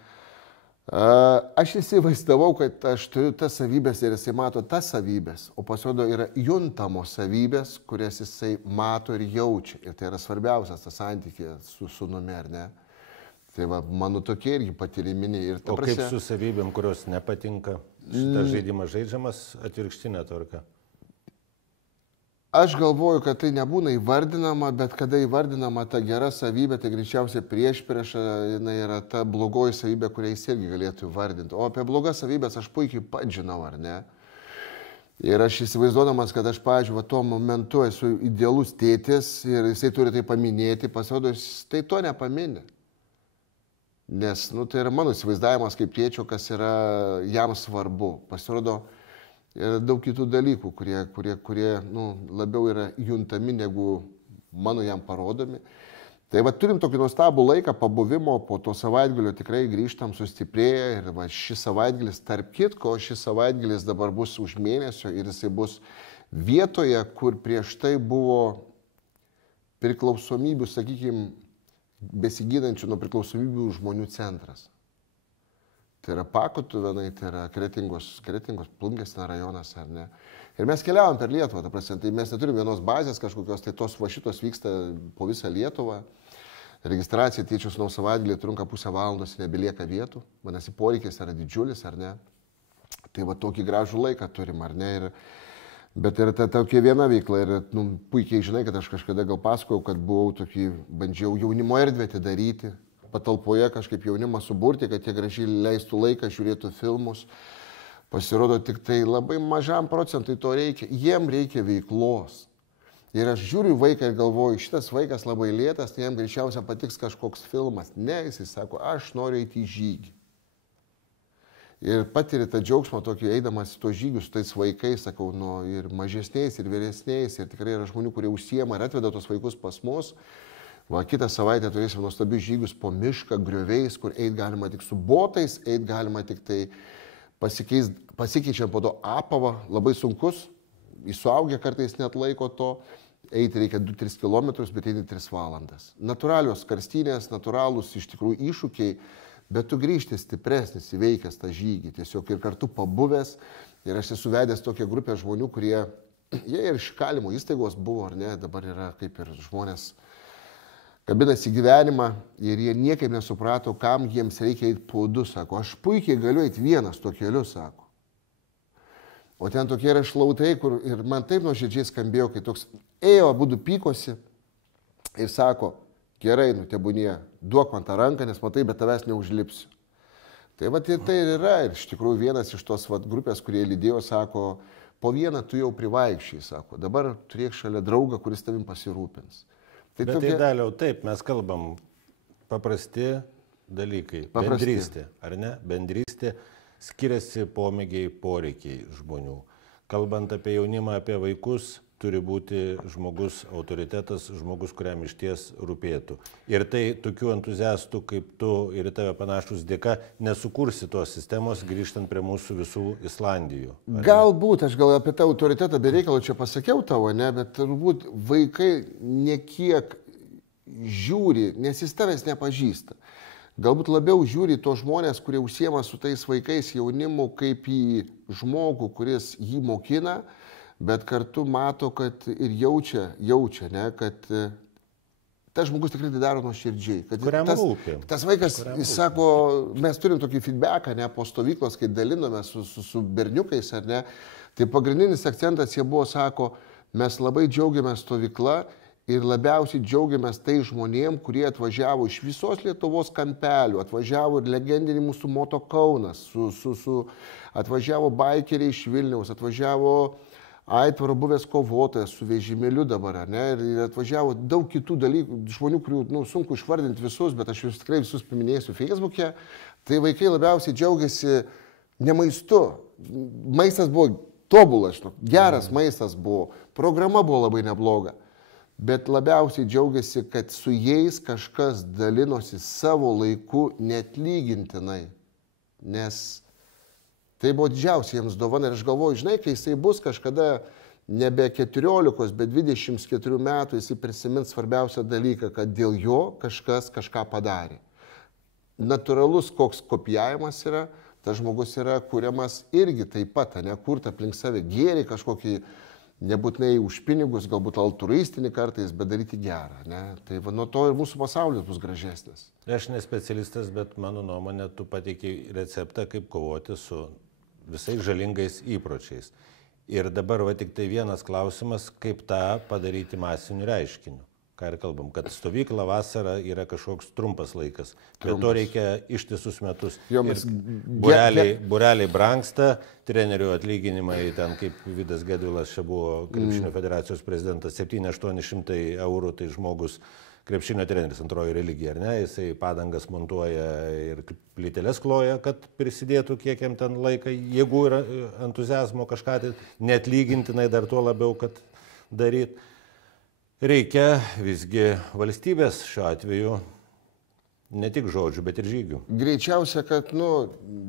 aš įsivaizdavau, kad aš turiu tas savybės ir jisai mato tas savybės, o pasirodo yra juntamos savybės, kurias jisai mato ir jaučia. Ir tai yra svarbiausias tas santykis su sūnumi, ar ne? Tai mano tokie irgi patyriminiai. O kaip su savybėm, kurios nepatinka, šitas žaidimas žaidžiamas atvirkštinė tvarka? Aš galvoju, kad tai nebūna įvardinama, bet kada įvardinama ta gera savybė, tai greičiausiai priešprieša yra ta blogoji savybė, kurią jis irgi galėtų įvardinti. O apie blogas savybės aš puikiai pats žinau, ar ne? Ir aš įsivaizduodamas, kad aš, pavyzdžiui, tuo momentu esu idealus tėtis ir jisai turi tai paminėti, pasirodo, jis tai to nepaminė. Nes tai yra mano įsivaizdavimas kaip tėčio, kas yra jam svarbu. Pasirodo, yra daug kitų dalykų, kurie labiau yra juntami, negu mano jam parodomi. Tai turim tokį nuostabų laiką pabuvimo, po to savaitgalio tikrai grįžtam sustiprėję ir šis savaitgalis, tarp kitko, šis savaitgalis dabar bus už mėnesio ir jisai bus vietoje, kur prieš tai buvo priklausomybių, sakykime, besigydančių nuo priklausomybių žmonių centras. tai yra Pakotuvenai, tai yra Kretingos Plungės rajonas, ar ne. Ir mes keliavom per Lietuvą, ta prasme, tai mes neturim vienos bazės kažkokios, tai tos šitos vyksta po visą Lietuvą. Registracija tėčių sūnaus savaitgalį trunka pusę valandos, nebelieka vietų, vadinasi, poreikis yra didžiulis, ar ne. Tai va tokį gražų laiką turim, ar ne. Bet yra tokia viena veikla ir puikiai žinai, kad aš kažkada gal pasakojau, kad bandžiau jaunimo erdvę atidaryti, patalpoje kažkaip jaunimą suburti, kad jie gražiai leistų laiką, žiūrėtų filmus. Pasirodo, tik tai labai mažam procentui to reikia. Jiem reikia veiklos. Ir aš žiūriu vaiką ir galvoju, šitas vaikas labai lėtas, tai jam greičiausia patiks kažkoks filmas. Ne, jisai sako, aš noriu eiti į žygį. Ir patiri tą džiaugsmą tokį eidamas į to žygius su tais vaikais, sakau, ir mažesniais, ir vyresniais. Ir tikrai yra žmonių, kurie užsiema ir atveda tos vaikus pas mus. Va, kitą savaitę turėsime nuostabius žygius po mišką, grioviais, kur eit galima tik su botais, eit galima tik tai pasikeičiant po to apavą, labai sunkus, įsuaugę kartais net laiko to, eiti reikia 2-3 km, bet eiti 3 valandas. Natūralios karstynės, natūralūs iš tikrųjų iššūkiai, bet tu grįžti stipresnis, įveikęs tą žygį, tiesiog ir kartu pabuvęs. Ir aš esu vedęs tokią grupę žmonių, kurie, jie ir iš kalimo įstaigos buvo, ar ne, dabar yra kaip ir žmonės kabinasi gyvenimą ir jie niekaip nesuprato, kam jiems reikia eiti po 2, sako, aš puikiai galiu eiti vienas tuo keliu, sako. O ten tokie yra šlautai, kur ir man taip nuoširdžiai skambėjo, kai toks ėjo, abudu pykosi ir sako, gerai, tebūnie, duok man tą ranką, nes matai, bet tavęs neužlipsiu. Tai va tai ir yra, ir iš tikrųjų vienas iš tos grupės, kurie lydėjo, sako, po vieną tu jau privaikščiai, sako, dabar turėk šalia draugą, kuris tavim pasirūpins. Bet tai daliau, taip, mes kalbam paprasti dalykai. Bendrystė, ar ne? Bendrystė, skiriasi pomėgiai, poreikiai žmonių. Kalbant apie jaunimą, apie vaikus, turi būti žmogus autoritetas, žmogus, kuriam išties rūpėtų. Ir tai tokių entuziastų kaip tu ir tave panašus dėka nesukursi tos sistemos, grįžtant prie mūsų visų Islandijų. Galbūt, aš gal apie tą autoritetą be reikalo čia pasakiau tavo, ne, bet turbūt vaikai nekiek žiūri, nes jis tavęs nepažįsta. Galbūt labiau žiūri to žmonės, kurie užsiema su tais vaikais jaunimu kaip į žmogų, kuris jį mokina, bet kartu mato, kad ir jaučia, ne, kad tas žmogus tikrai tai daro nuoširdžiai. Kuriam rūpi. Tas vaikas, jis sako, mes turim tokį feedbacką, ne, po stovyklos, kai dalinome su berniukais, ar ne, tai pagrindinis akcentas jie buvo, sako, mes labai džiaugiamės stovykla ir labiausiai džiaugiamės tai žmonėm, kurie atvažiavo iš visos Lietuvos kampelių, atvažiavo ir legendinį mūsų Moto Kaunas, atvažiavo baikeriai iš Vilniaus, atvažiavo Aitvaro buvęs kovotojas su vežimėliu dabar, ne, ir atvažiavo daug kitų dalykų, žmonių, kurių sunku išvardinti visus, bet aš jūs tikrai visus paminėsiu Facebook'e, tai vaikai labiausiai džiaugiasi ne maistu. Maistas buvo tobulas, geras maistas buvo, programa buvo labai nebloga, bet labiausiai džiaugiasi, kad su jais kažkas dalinosi savo laiku neatlygintinai, nes tai buvo didžiausia jiems dovana ir aš galvoju, žinai, kai jisai bus kažkada nebe 14, bet 24 metų, jisai prisimins svarbiausią dalyką, kad dėl jo kažkas kažką padarė. Natūralus koks kopijavimas yra, tas žmogus yra kuriamas irgi taip pat, ne, kurta aplink save gėrį kažkokį, nebūtinai už pinigus, galbūt altruistinį kartais, bet daryti gerą. Ne? Tai va, nuo to ir mūsų pasaulis bus gražesnis. Aš ne specialistas, bet mano nuomonė, tu pateikiai receptą, kaip kovoti su visais žalingais įpročiais. Ir dabar va tik tai vienas klausimas, kaip tą padaryti masiniu reiškiniu. Ką ir kalbam, kad stovykla vasara yra kažkoks trumpas laikas, bet to reikia ištisus metus. Būreliai brangsta, trenerių atlyginimai, ten kaip Vidas Gedvilas čia buvo krepšinio federacijos prezidentas, 700-800 eurų, tai žmogus krepšinio treneris, antroji religija, ar ne, jisai padangas montuoja ir plyteles kloja, kad prisidėtų kiek jam ten laiką, jėgų ir entuziazmo kažką, tai neatlygintinai dar tuo labiau, kad daryt. Reikia visgi valstybės šiuo atveju ne tik žodžių, bet ir žygių. Greičiausia, kad,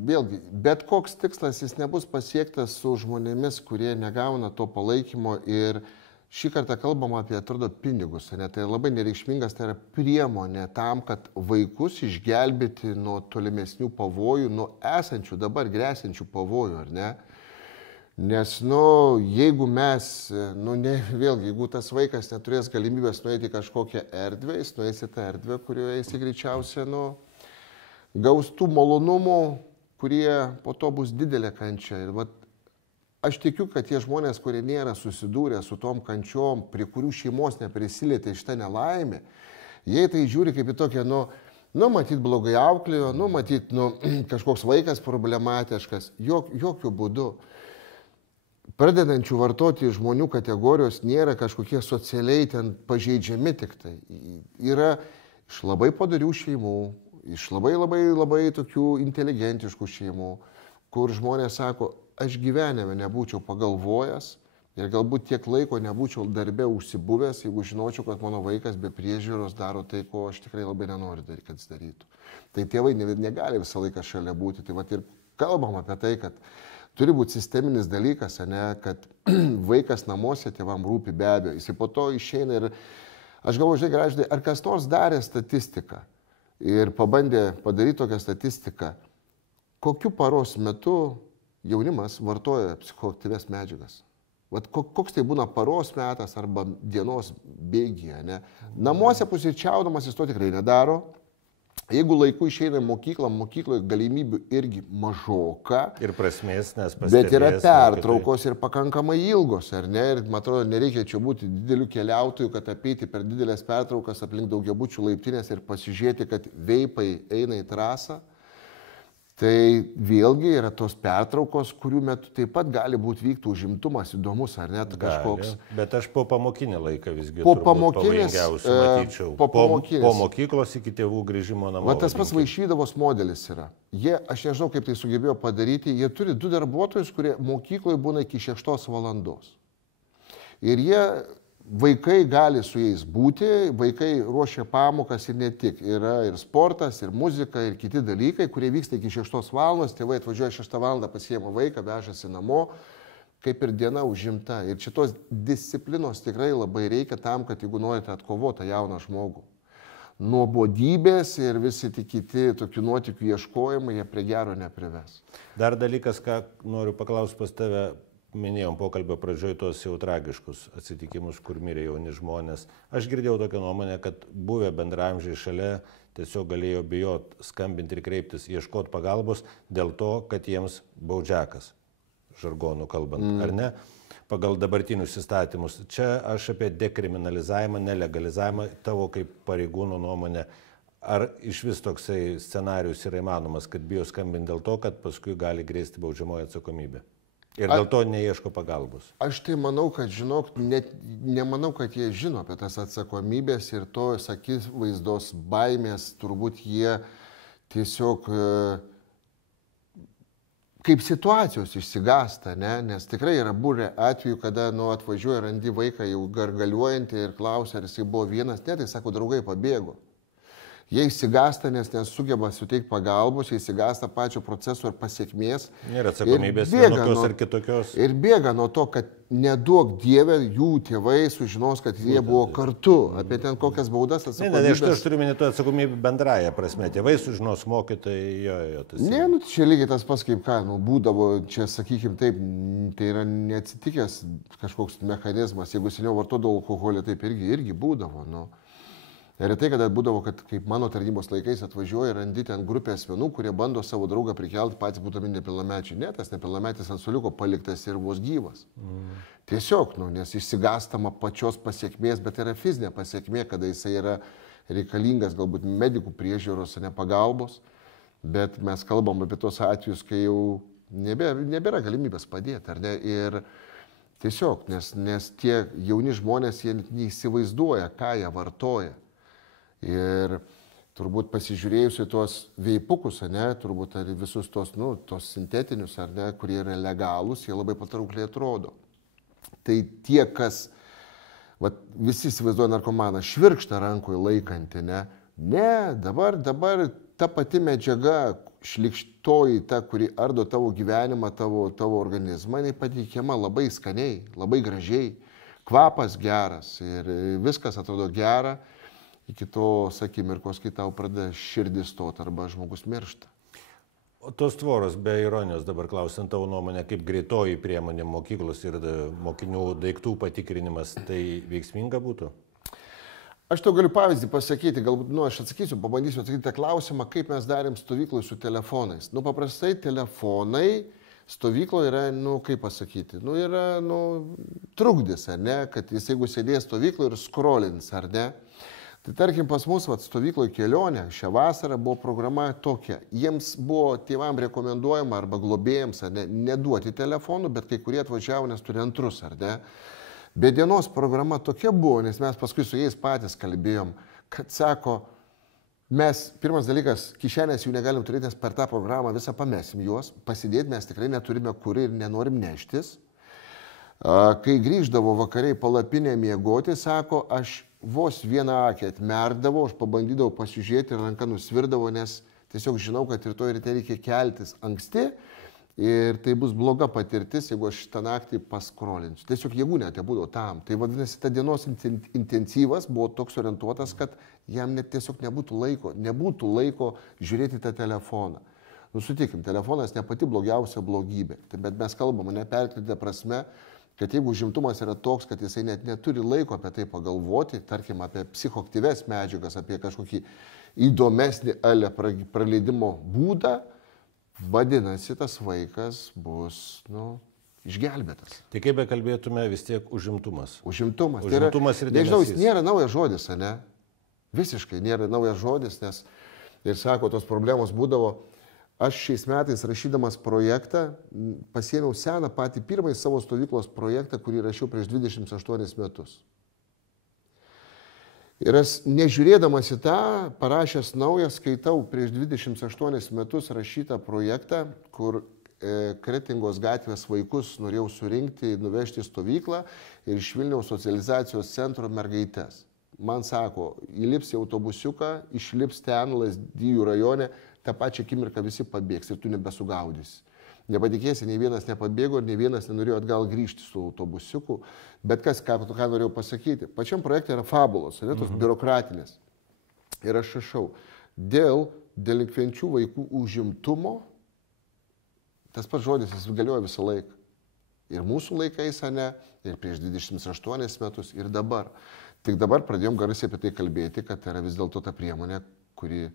vėlgi, bet koks tikslas jis nebus pasiektas su žmonėmis, kurie negauna to palaikymo ir šį kartą kalbam apie, atrodo, pinigus, ne? Tai labai nereikšmingas, tai yra priemonė tam, kad vaikus išgelbėti nuo tolimesnių pavojų, nuo esančių dabar grėsiančių pavojų, ar ne? Nes, jeigu mes, vėlgi, jeigu tas vaikas neturės galimybės nueiti į kažkokią erdvę, jis nueis į tą erdvę, kurioje jis greičiausiai, gaus tų malonumų, kurie po to bus didelė kančia. Ir aš tikiu, kad tie žmonės, kurie nėra susidūrę su tom kančiom, prie kurių šeimos neprisilietė šitą nelaimę, jie tai žiūri kaip į tokią, matyt, blogai auklėjo, matyt, kažkoks vaikas problematiškas, jokių būdų. Pradedančių vartoti žmonių kategorijos nėra kažkokie socialiai ten pažeidžiami tik tai. Yra iš labai padarių šeimų, iš labai tokių inteligentiškų šeimų, kur žmonės sako, aš gyvenime nebūčiau pagalvojęs ir galbūt tiek laiko nebūčiau darbe užsibuvęs, jeigu žinočiau, kad mano vaikas be priežiūros daro tai, ko aš tikrai labai nenoriu daryti, kad jis darytų. Tai tėvai negali visą laiką šalia būti. Tai ir kalbam apie tai, kad turi būti sisteminis dalykas, kad vaikas namuose tėvam rūpi be abejo. Jis po to išeina ir aš galvoju, žinai, graždai, ar kas nors darė statistiką ir pabandė padaryti tokią statistiką, kokiu paros metu jaunimas vartoja psichoaktyvias medžiagas. Koks tai būna paros metas arba dienos bėgyje, ne? Namuose pusryčiaudamas jis to tikrai nedaro. Jeigu laiku išeina į mokyklą, mokykloje galimybių irgi mažoka. Ir prasmės, nes pastebės. Bet yra pertraukos ir pakankamai ilgos, ar ne? Ir, man atrodo, nereikia čia būti didelių keliautojų, kad apeiti per didelės pertraukas aplink daugiabučių laiptinės ir pasižiūrėti, kad veipai eina į trasą. Tai vėlgi yra tos pertraukos, kurių metu taip pat gali būti vykti užimtumas įdomus, ar net kažkoks. Bet aš po pamokinį laiką visgi pavojingiausių matyčiau. Po mokyklos iki tėvų grįžimo namo. Tas pats Vaišvydavos modelis yra. Aš nežinau, kaip tai sugebėjo padaryti, jie turi 2 darbuotojus, kurie mokykloje būna iki 6 valandos. Ir vaikai gali su jais būti, vaikai ruošia pamokas ir ne tik. Yra ir sportas, ir muzika, ir kiti dalykai, kurie vyksta iki 6 valandos. Tėvai atvažiuoja 6 valandą, pasiema vaiką, vežasi namo, kaip ir diena užimta. Ir šitos disciplinos tikrai labai reikia tam, kad jeigu norite atkovoti jauną žmogų. Nuobodybės ir visi kiti tokių nuotykių ieškojimai, jie prie gero neprives. Dar dalykas, ką noriu paklausti pas tave. Minėjom pokalbio pradžioj tos jau tragiškus atsitikimus, kur mirė jauni žmonės. Aš girdėjau tokią nuomonę, kad buvę bendramžiai šalia tiesiog galėjo bijot skambinti ir kreiptis, ieškoti pagalbos dėl to, kad jiems baudžiakas, žargonu kalbant, ar ne, pagal dabartinius įstatymus. Čia aš apie dekriminalizavimą, nelegalizavimą, tavo kaip pareigūno nuomonė. Ar iš vis toksai scenarius yra įmanomas, kad bijo skambinti dėl to, kad paskui gali grėsti baudžiamoji atsakomybė? Ir dėl to neieško pagalbos. Aš tai manau, kad nemanau, kad jie žino apie tas atsakomybės ir to akivaizdos baimės, turbūt jie tiesiog kaip situacijos išsigąsta, ne? Nes tikrai yra buvę atvejų, kada atvažiuoja, randi vaiką jau gargaliuojantį ir klausia, ar jisai buvo vienas, ne, tai sako, draugai pabėgo. Jie įsigąsta, nes nesugeba suteikti pagalbos, jie įsigąsta pačio proceso ir pasiekmės. Nėra atsakomybės vienokios ar kitokios. Ir bėga nuo to, kad neduok Dieve, jų tėvai sužinos, kad jie buvo kartu, apie ten kokias baudas atsakomybės. Ne, aš turiu minėti atsakomybę bendraja prasme. Tėvai sužinos, mokytojai, tas. Ne, čia lygiai tas pats kaip ką, būdavo, čia sakykim taip, tai yra neatsitikęs kažkoks mechanizmas. Jeigu seniau vartodavo alkoholį, taip irgi būdavo, Ir tai, kada būdavo, kad kaip mano tarnybos laikais atvažiuoja ir randi ten grupę asmenų, kurie bando savo draugą prikelti patys būdami nepilnamečiai. Ne, tas nepilnametis ant suoliuko paliktas ir vos gyvas. Tiesiog, nes išsigąstama pačios pasiekmės, bet yra fizinė pasiekmė, kada jisai yra reikalingas galbūt medikų priežiūros, ne pagalbos. Bet mes kalbam apie tos atvejus, kai jau nebėra galimybės padėti, ar ne? Ir tiesiog, nes tie jauni žmonės, jie neįsivaizduoja, ką jie vartoja. Ir turbūt pasižiūrėjusi tuos veipukus, turbūt ar visus tos sintetinius, kurie yra legalūs, jie labai patraukliai atrodo. Tai tie, kas, visi įsivaizduoja narkomaną, švirkštą rankoje laikantį, ne, dabar ta pati medžiaga, šlikštoji ta, kuri ardo tavo gyvenimą, tavo organizmą, jinai pateikiama labai skaniai, labai gražiai. kvapas geras ir viskas atrodo gera, iki tos akimirkos, kai tau pradeda širdis stot arba žmogus miršta. O tos tvoros, be ironijos dabar klausiant tavo nuomonę, kaip greitoji priemonė mokyklos ir mokinių daiktų patikrinimas, tai veiksminga būtų? Aš tau galiu pavyzdį pasakyti, galbūt, aš atsakysiu, pabandysiu atsakyti tą klausimą, kaip mes darėm stovykloj su telefonais. Paprastai telefonai stovykloje yra, kaip pasakyti, yra, trukdis, ar ne, kad jis, jeigu sėdės stovykloje ir scrollins, ar ne. Tai tarkim, pas mus stovykloje kelionė šią vasarą buvo programa tokia. Jiems buvo tėvam rekomenduojama arba globėjams, ar ne, neduoti telefonų, bet kai kurie atvažiavo, nes turi antrus, ar ne. Bet dienos programa tokia buvo, nes mes paskui su jais patys kalbėjom, kad sako, mes, pirmas dalykas, kišenės jų negalim turėti, nes per tą programą visą pamesim juos, pasidėti mes tikrai neturime kur ir nenorim neštis. Kai grįždavo vakariai palapinę miegoti, sako, aš vos vieną akį atmerdavo, aš pabandydavau pasižiūrėti ir ranką nusvirdavo, nes tiesiog žinau, kad rytoj ryte reikia keltis anksti ir tai bus bloga patirtis, jeigu aš šitą naktį paskrolinsiu. Tiesiog jėgų net nebūdavo tam. Tai vadinasi, ta dienos intensyvas buvo toks orientuotas, kad jam net tiesiog nebūtų laiko žiūrėti tą telefoną. Sutikim, telefonas ne pati blogiausia blogybė, bet mes kalbame neperkeltine prasme, kad jeigu užimtumas yra toks, kad jisai net neturi laiko apie tai pagalvoti, tarkim apie psichoaktyves medžiagas, apie kažkokį įdomesnį praleidimo būdą, vadinasi, tas vaikas bus, išgelbėtas. Tai kaip bekalbėtume, vis tiek užimtumas. Užimtumas. Užimtumas ir dėmesys. Nežinau, jis nėra naujas žodis, ne? Visiškai nėra naujas žodis, nes ir sako, tos problemos būdavo. Aš šiais metais rašydamas projektą pasiėmiau seną patį pirmąjį savo stovyklos projektą, kurį rašiau prieš 28 metus. Ir aš nežiūrėdamas į tą, parašęs naują, skaitau prieš 28 metus rašytą projektą, kur Kretingos gatvės vaikus norėjau surinkti, nuvežti į stovyklą ir iš Vilniaus socializacijos centro mergaites. Man sako, įlips į autobusiuką, išlips ten, Lazdijų rajone, tą pačią akimirką visi pabėgs ir tu nebesugaudysi. Nepatikėsi, nei vienas nepabėgo ir nei vienas nenorėjo atgal grįžti su autobusiuku. Bet ką norėjau pasakyti, pačiam projekte yra fabulos, tos biurokratinės. Ir aš rašau, dėl delikvenčių vaikų užimtumo, tas pats žodis jis galioja visą laiką. Ir mūsų laikais, ir prieš 28 metus, ir dabar. Tik dabar pradėjom garsiai apie tai kalbėti, kad yra vis dėlto ta priemonė, kuri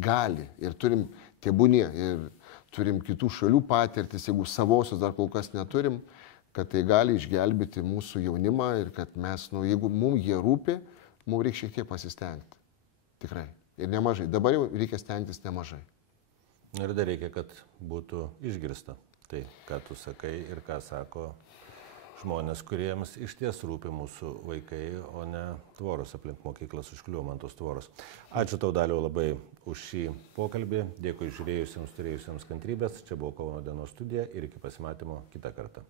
gali. Ir turim tebūnie, ir turim kitų šalių patirtis, jeigu savosios dar kol kas neturim, kad tai gali išgelbėti mūsų jaunimą ir kad mes, jeigu mums jie rūpi, mums reikia šiek tiek pasistengti. Tikrai. Ir nemažai. Dabar jau reikia stengtis nemažai. Ir dar reikia, kad būtų išgirsta tai, ką tu sakai ir ką sako žmonės, kuriems iš ties rūpi mūsų vaikai, o ne tvoros aplink mokyklas, užkliuvom ant tos tvoros. Ačiū tau, Daliau, labai už šį pokalbį. Dėkui žiūrėjusiems, turėjusiems kantrybės. Čia buvo Kauno dienos studija ir iki pasimatymo kitą kartą.